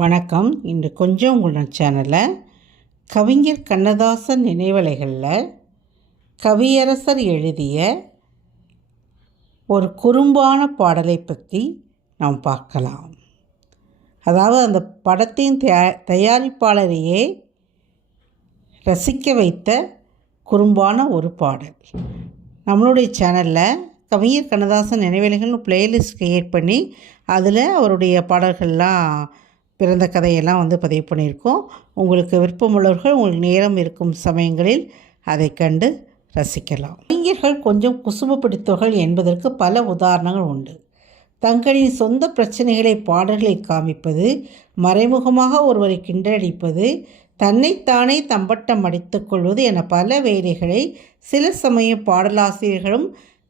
வணக்கம். இன்று கொஞ்சம் உங்களோட சேனலில் கவிஞர் கண்ணதாசன் நினைவலைகளில் கவியரசர் எழுதிய ஒரு குறும்பான பாடலை பற்றி நாம் பார்க்கலாம். அதாவது அந்த படத்தின் தயாரிப்பாளரையே ரசிக்க வைத்த குறும்பான ஒரு பாடல். நம்மளுடைய சேனலில் கவிஞர் கண்ணதாசன் நினைவலைகள்னு பிளேலிஸ்ட் க்ரியேட் பண்ணி அதில் அவருடைய பாடல்கள்லாம் பிறந்த கதையெல்லாம் பதிவு பண்ணியிருக்கோம். உங்களுக்கு விருப்பமுள்ளவர்கள் உங்களுக்கு நேரம் இருக்கும் சமயங்களில் அதை கண்டு ரசிக்கலாம். கவிஞர்கள் கொஞ்சம் குசும்பு பிடித்தவர்கள் என்பதற்கு பல உதாரணங்கள் உண்டு. தங்களின் சொந்த பிரச்சனைகளை பாடல்களை காமிப்பது, மறைமுகமாக ஒருவரை கிண்டடிப்பது, தன்னைத்தானே தம்பட்டம் அடித்துக் கொள்வது என பல வேலைகளை சில சமயம் பாடலாசிரியர்களும்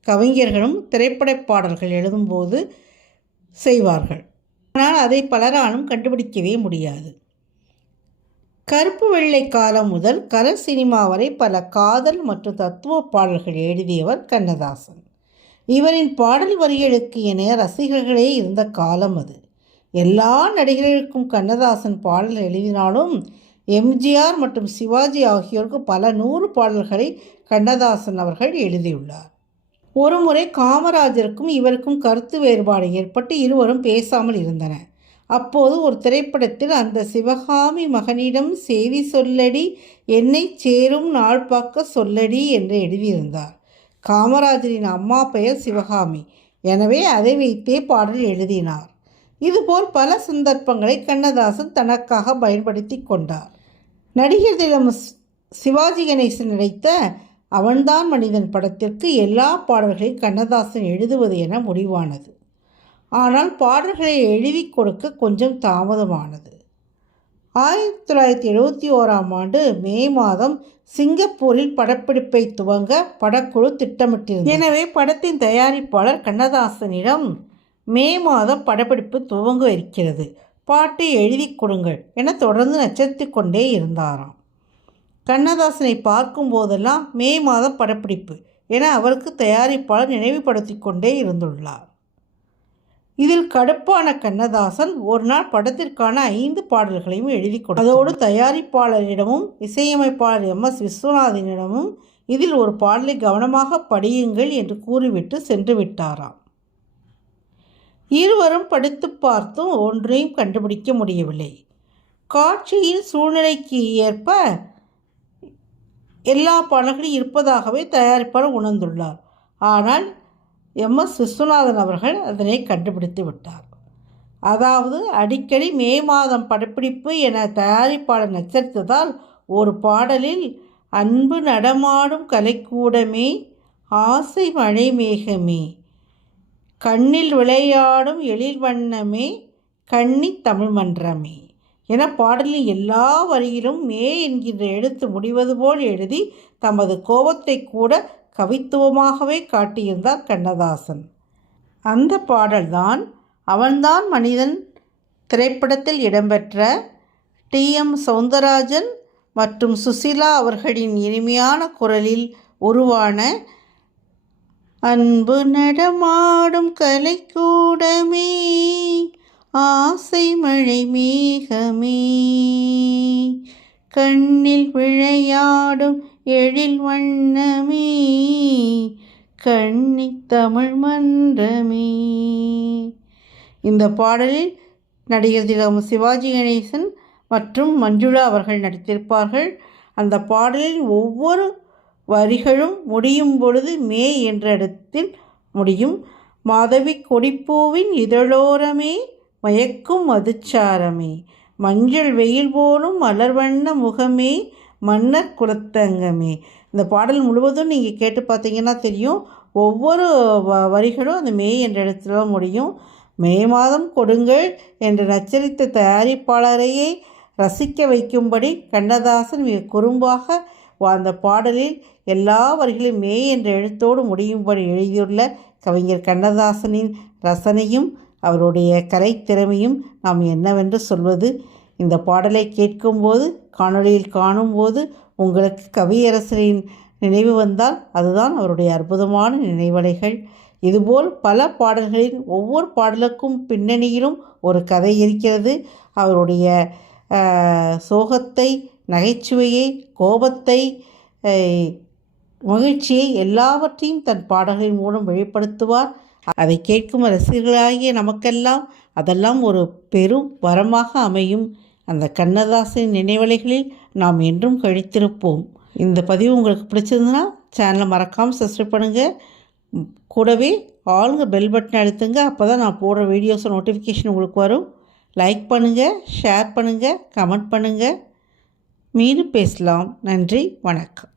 கவிஞர்களும் திரைப்பட பாடல்கள் எழுதும்போது செய்வார்கள். ஆனால் அதை பலராலும் கண்டுபிடிக்கவே முடியாது. கருப்பு வெள்ளை காலம் முதல் கலர் சினிமா வரை பல காதல் மற்றும் தத்துவ பாடல்கள் எழுதியவர் கண்ணதாசன். இவரின் பாடல் வரிகளுக்கு என ரசிகர்களே இருந்த காலம் அது. எல்லா நடிகர்களுக்கும் கண்ணதாசன் பாடல் எழுதினாலும் எம்ஜிஆர் மற்றும் சிவாஜி ஆகியோருக்கு பல 100 பாடல்களை கண்ணதாசன் அவர்கள் எழுதியுள்ளார். ஒருமுறை காமராஜருக்கும் இவருக்கும் கருத்து வேறுபாடு ஏற்பட்டு இருவரும் பேசாமல் இருந்தன. அப்போது ஒரு திரைப்படத்தில் அந்த சிவகாமி மகனிடம் செய்தி சொல்லடி, என்னை சேரும் நாள் பார்க்க சொல்லடி என்று எழுதியிருந்தார். காமராஜரின் அம்மா பெயர் சிவகாமி, எனவே அதை வைத்தே பாடல் எழுதினார். இதுபோல் பல சந்தர்ப்பங்களை கண்ணதாசன் தனக்காக பயன்படுத்தி கொண்டார். நடிகர் திலம் சிவாஜி கணேசன் நடித்த அவன்தான் மனிதன் படத்திற்கு எல்லா பாடல்களையும் கண்ணதாசன் எழுதுவது என முடிவானது. ஆனால் பாடல்களை எழுதி கொடுக்க கொஞ்சம் தாமதமானது. 1971 மே மாதம் சிங்கப்பூரில் படப்பிடிப்பை துவங்க படக்குழு திட்டமிட்டிருந்தது. எனவே படத்தின் தயாரிப்பாளர் கண்ணதாசனிடம் மே மாதம் படப்பிடிப்பு துவங்க இருக்கிறது, பாட்டை எழுதி கொடுங்கள் என தொடர்ந்து நச்சரித்து கொண்டே இருந்தாராம். கண்ணதாசனை பார்க்கும் போதெல்லாம் மே மாதம் படப்பிடிப்பு என அவருக்கு தயாரிப்பாளர் நினைவுபடுத்தி கொண்டே இருந்துள்ளார். இதில் கடுப்பான கண்ணதாசன் ஒரு நாள் படத்திற்கான 5 பாடல்களையும் எழுதி கொடுத்தார். அதோடு தயாரிப்பாளரிடமும் இசையமைப்பாளர் MS விஸ்வநாதனிடமும் இதில் ஒரு பாடலை கவனமாக படியுங்கள் என்று கூறிவிட்டு சென்று விட்டாராம். இருவரும் படித்து பார்த்தும் ஒன்றையும் கண்டுபிடிக்க முடியவில்லை. காட்சியின் சூழ்நிலைக்கு ஏற்ப எல்லா பாடல்களும் இருப்பதாகவே தயாரிப்பாளர் உணர்ந்துள்ளார். ஆனால் MS விஸ்வநாதன் அவர்கள் அதனை கண்டுபிடித்து விட்டார். அதாவது அடிக்கடி மே மாதம் படப்பிடிப்பு என தயாரிப்பாளர் நச்சரித்ததால் ஒரு பாடலில் அன்பு நடமாடும் கலைக்கூடமே, ஆசை மழை மேகமே, கண்ணில் விளையாடும் எழில் வண்ணமே, கன்னி தமிழ் மன்றமே என பாடலின் எல்லா வரியிலும் மே என்கின்ற எழுத்து முடிவது போல் எழுதி தமது கோபத்தை கூட கவித்துவமாகவே காட்டியிருந்தார் கண்ணதாசன். அந்த பாடல்தான் அவன்தான் மனிதன் திரைப்படத்தில் இடம்பெற்ற TM சௌந்தரராஜன் மற்றும் சுசிலா அவர்களின் இனிமையான குரலில் உருவான அன்பு நடமாடும் கலைக்கூடமே, ஆசை மழை மேகமே, கண்ணில் விளையாடும் எழில் வண்ணமே, கன்னி தமிழ் மன்றமே. இந்த பாடலில் நடிகர் திலம் சிவாஜி கணேசன் மற்றும் மஞ்சுளா அவர்கள் நடித்திருப்பார்கள். அந்த பாடலில் ஒவ்வொரு வரிகளும் முடியும் பொழுது மே என்ற இடத்தில் முடியும். மாதவி கொடிப்பூவின் இதழோரமே, மயக்கும் மதுச்சாரமே, மஞ்சள் வெயில் போலும் மலர்வண்ண முகமே, மன்னர் குலத்தங்கமே. இந்த பாடல் முழுவதும் நீங்கள் கேட்டு பார்த்தீங்கன்னா தெரியும். ஒவ்வொரு வரிகளும் அந்த மே என்ற இடத்துல முடியும். மே மாதம் கொடுங்கள் என்று நச்சரித்த தயாரிப்பாளரையே ரசிக்க வைக்கும்படி கண்ணதாசன் மிக குறும்பாக அந்த பாடலில் எல்லா வரிகளும் மே என்ற எழுத்தோடு முடியும்படி எழுதியுள்ள கவிஞர் கண்ணதாசனின் ரசனையும் அவருடைய கலைத்திறமையும் நாம் என்னவென்று சொல்வது. இந்த பாடலை கேட்கும்போது, காணொளியில் காணும்போது உங்களுக்கு கவியரசரின் நினைவு வந்தால் அதுதான் அவருடைய அற்புதமான நினைவலைகள். இதுபோல் பல பாடல்களின் ஒவ்வொரு பாடலுக்கும் பின்னணியிலும் ஒரு கதை இருக்கிறது. அவருடைய சோகத்தை, நகைச்சுவையை, கோபத்தை, மகிழ்ச்சியை எல்லாவற்றையும் தன் பாடல்களின் மூலம் வெளிப்படுத்துவார். அதை கேட்கும் ரசிகர்களாகிய நமக்கெல்லாம் அதெல்லாம் ஒரு பெரும் வரமாக அமையும். அந்த கண்ணதாசனின் நினைவலைகளில் நாம் என்றும் கழித்திருப்போம். இந்த பதிவு உங்களுக்கு பிடிச்சிருந்துன்னா சேனலை மறக்காமல் சப்ஸ்கிரைப் பண்ணுங்கள். கூடவே ஆளுங்க பெல் பட்டன் அழுத்துங்க. அப்போ தான் நான் போடுற வீடியோஸை நோட்டிஃபிகேஷன் உங்களுக்கு வரும். லைக் பண்ணுங்கள், ஷேர் பண்ணுங்கள், கமெண்ட் பண்ணுங்கள். மீண்டும் பேசலாம். நன்றி, வணக்கம்.